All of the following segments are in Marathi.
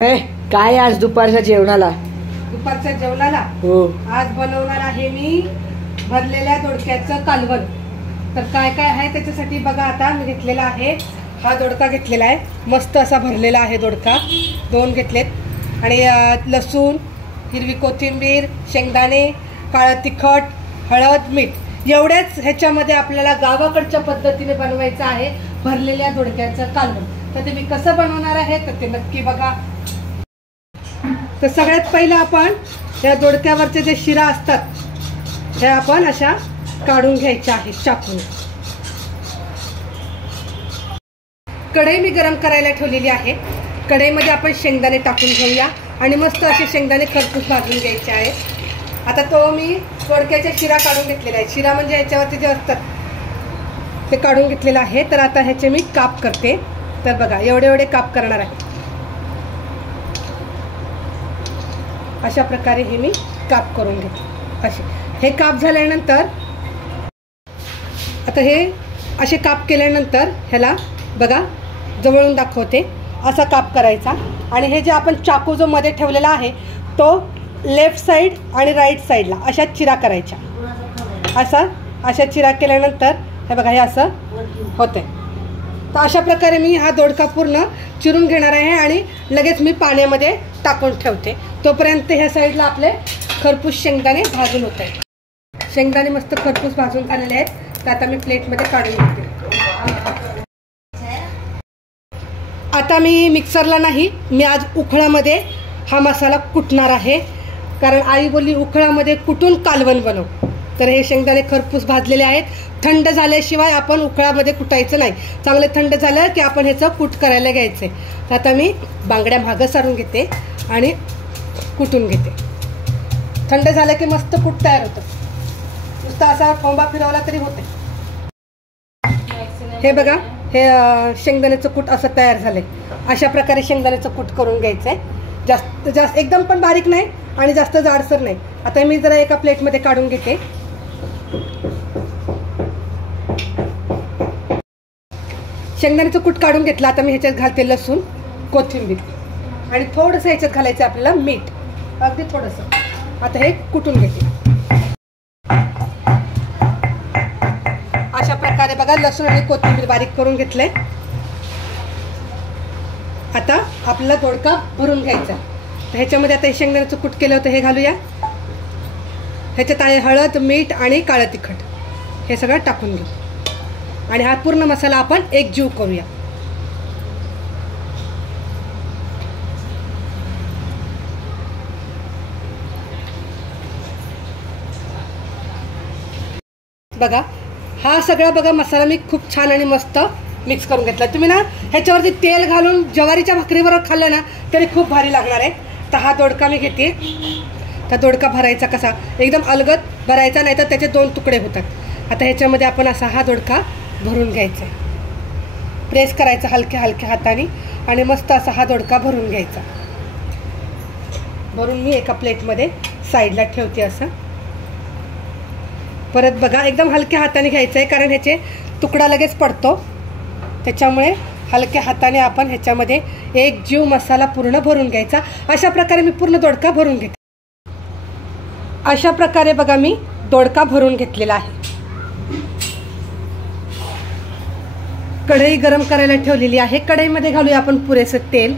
काय आज दुपारच्या जेवणाला? दुपारच्या जेवणाला हो, आज बनवणार आहे मी भरलेल्या दोडक्याचं कालवण. तर काय काय आहे त्याच्यासाठी बघा. आता मी घेतलेला आहे, हा दोडका घेतलेला आहे, मस्त असा भरलेला आहे दोडका, 2 घेतलेत. आणि लसूण, हिरवी कोथिंबीर, शेंगदाणे, काळं तिखट, हळद, मीठ एवढ्याच ह्याच्यामध्ये आपल्याला गावाकडच्या पद्धतीने बनवायचं आहे भरलेल्या दोडक्याचं कालवण. तर ते मी कसं बनवणार आहे तर ते नक्की बघा. तर सगळ्यात पहिलं आपण या दोडक्यावरचे जे शिरा असतात हे आपण अशा काढून घ्यायच्या आहेत चाकून. कढई मी गरम करायला ठेवलेली आहे. कढईमध्ये आपण शेंगदाणे टाकून घेऊया आणि मस्त असे शेंगदाणे खरपूस भाजून घ्यायचे आहेत. आता तो मी दोडक्याच्या शिरा काढून घेतलेला आहे. शिरा म्हणजे ह्याच्यावरती जे असतात ते काढून घेतलेलं आहे. तर आता ह्याचे मी काप करते. तर बघा, एवढे एवढे काप करणार आहे. अशा प्रकारे हे मी काप करून घेतले. असे हे काप झाल्यानंतर आता हे असे काप केल्यानंतर ह्याला बघा जवळून दाखवते, असा काप करायचा. आणि हे जे आपण चाकू जो मध्ये ठेवलेला आहे तो लेफ्ट साईड आणि राईट साईडला अशा चिरा करायच्या. अशा चिरा केल्यानंतर हे बघा हे असं होते. तर अशा प्रकारे मी हा दोडका पूर्ण चिरून घेणार आहे आणि लगेच मी पाण्यामध्ये टाकून ठेवते. तोपर्यंत ह्या साईडला आपले खरपूस शेंगदाणे भाजून होत आहेत. शेंगदाणे मस्त खरपूस भाजून झालेले आहेत. तर आता मी प्लेटमध्ये काढून घेते. आता मी मिक्सरला नाही, मी आज उखळामध्ये हा मसाला कुटणार आहे. कारण आई बोलली उखळामध्ये कुटून कालवण बनव. तर हे शेंगदाणे खरपूस भाजलेले आहेत. थंड झाल्याशिवाय आपण उखळामध्ये कुटायचं नाही. चांगलं थंड झालं की आपण ह्याचं कूट करायला घ्यायचं. तर आता मी बांगड्या मागं सारून घेते आणि कुटून घेते. थंड झालं की मस्त कूट तयार होतं. नुसता असा खोंबा फिरवला तरी होते. हे बघा, हे शेंगदाण्याचं कूट असं तयार झालंय. अशा प्रकारे शेंगदाण्याचं कूट करून घ्यायचं आहे. जास्त एकदम पण बारीक नाही आणि जास्त जाडसर नाही. आता मी जरा एका प्लेटमध्ये काढून घेते. शेंगदाण्याचं कूट काढून घेतलं. आता मी ह्याच्यात घालते लसूण, कोथिंबीर आणि थोडंसं ह्याच्यात घालायचं आपल्याला मीठ, अगदी थोडंसं. आता हे कुटून घेते. अशा प्रकारे बघा लसूण आणि कोथिंबीर बारीक करून घेतलंय. आता आपल्याला दोडका भरून घ्यायचा. तर ह्याच्यामध्ये आता हे शेंगदाण्याचं कूट केलं होतं हे घालूया. ह्याच्यात आहे हळद, मीठ आणि काळं तिखट, हे सगळं टाकून घेऊ. आणि हा पूर्ण मसाला आपण एकजीव करूया. बघा हा सगळा बघा मसाला मी खूप छान आणि मस्त मिक्स करून घेतला. तुम्ही ना ह्याच्यावरती तेल घालून ज्वारीच्या भाकरीबरोबर खाल्लं ना तरी खूप भारी लागणार आहे. तर हा दोडका मी घेते. तर दोडका भरायचा कसा, एकदम अलगद भरायचा, नाही तर त्याचे 2 तुकडे होतात. आता ह्याच्यामध्ये आपण असा हा दोडका भरून घ्यायचा. प्रेस करायचा हलक्या हलक्या हाताने आणि मस्त असा हा दोडका भरून घ्यायचा. भरून मी एका प्लेटमध्ये साईडला ठेवते. असं परत बघा एकदम हलक्या हाताने घ्यायचं आहे, कारण ह्याचे तुकडा लगेच पडतो. त्याच्यामुळे हलक्या हाताने आपण ह्याच्यामध्ये एक जीव मसाला पूर्ण भरून घ्यायचा. अशा प्रकारे मी पूर्ण दोडका भरून घेते. अशा प्रकारे बघा मी दोडका भरून घेतलेला आहे. कढई गरम करायला ठेवलेली आहे. कढईमध्ये घालूया आपण पुरेसं तेल.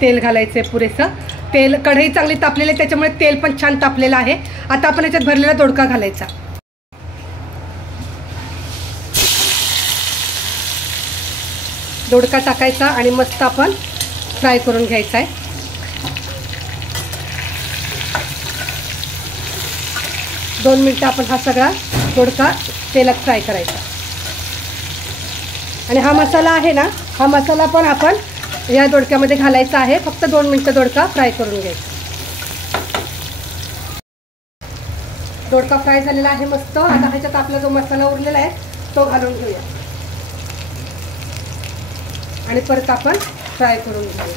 तेल घालायचंय पुरेसं. तेल, कढई चांगली तापलेली आहे त्याच्यामुळे तेल पण छान तापलेलं आहे. आता आपण याच्यात भरलेला दोडका घालायचा. दोडका टाकायचा आणि मस्त आपण फ्राय करून घ्यायचा आहे. दोन मिनटं आपण हा सगळा दोडका तेलात फ्राय करायचा. आणि हा मसाला आहे ना, हा मसाला पण आपण या दोडक्यामध्ये घालायचा आहे. फक्त 2 मिनटं दोडका फ्राय करून घ्यायचा. दोडका फ्राय झालेला आहे मस्त. आता ह्याच्यात आपला जो मसाला उरलेला आहे तो घालून घेऊया आणि परत आपण फ्राय करून घेऊया.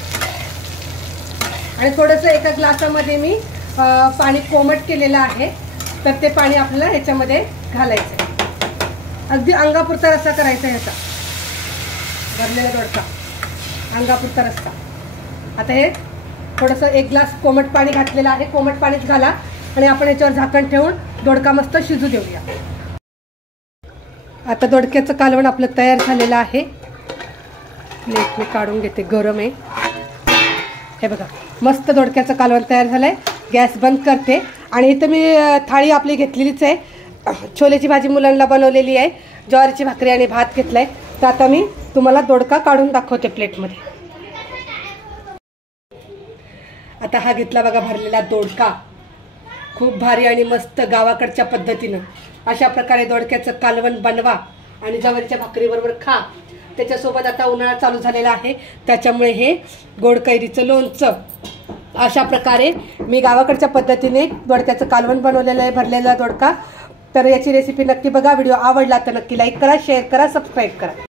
आणि थोडंसं एका ग्लासामध्ये मी पाणी कोमट केलेलं आहे. तर ते पाणी आपल्याला ह्याच्यामध्ये घालायचं आहे. अगदी अंगापुरता रस्सा करायचा ह्याचा, भरलेला दोडका अंगापुरता रस्सा. आता हे थोडंसं 1 ग्लास कोमट पाणी घातलेलं आहे, कोमट पाणीच घाला आणि आपण याच्यावर झाकण ठेवून दोडका मस्त शिजू देऊया. आता दोडक्याचं कालवण आपलं तयार झालेलं आहे. प्लेट मी काढून घेते, गरम आहे. हे बघा मस्त दोडक्याचं कालवण तयार झालं आहे. गॅस बंद करते आणि इथं मी थाळी आपली घेतलेलीच आहे. छोलेची भाजी मुलांना बनवलेली आहे, ज्वारीची भाकरी आणि भात घेतला आहे. तर आता मी तुम्हाला दोडका काढून दाखवते प्लेटमध्ये. आता हा घेतला बघा भरलेला दोडका, खूप भारी आणि मस्त गावाकडच्या पद्धतीनं अशा प्रकारे दोडक्याचं कालवण बनवा आणि ज्वारीच्या भाकरीबरोबर खा. त्याच्यासोबत आता उन्हाळा चालू झालेला आहे, त्याच्यामुळे हे गोड कैरीचं लोणचं. अशा प्रकारे मी गावाकडच्या पद्धतीने दोडक्याचं कालवण बनवलेलं आहे, भरलेला दोडका. तर याची रेसिपी नक्की बघा. व्हिडिओ आवडला तर नक्की लाईक करा, शेअर करा, सबस्क्राईब करा.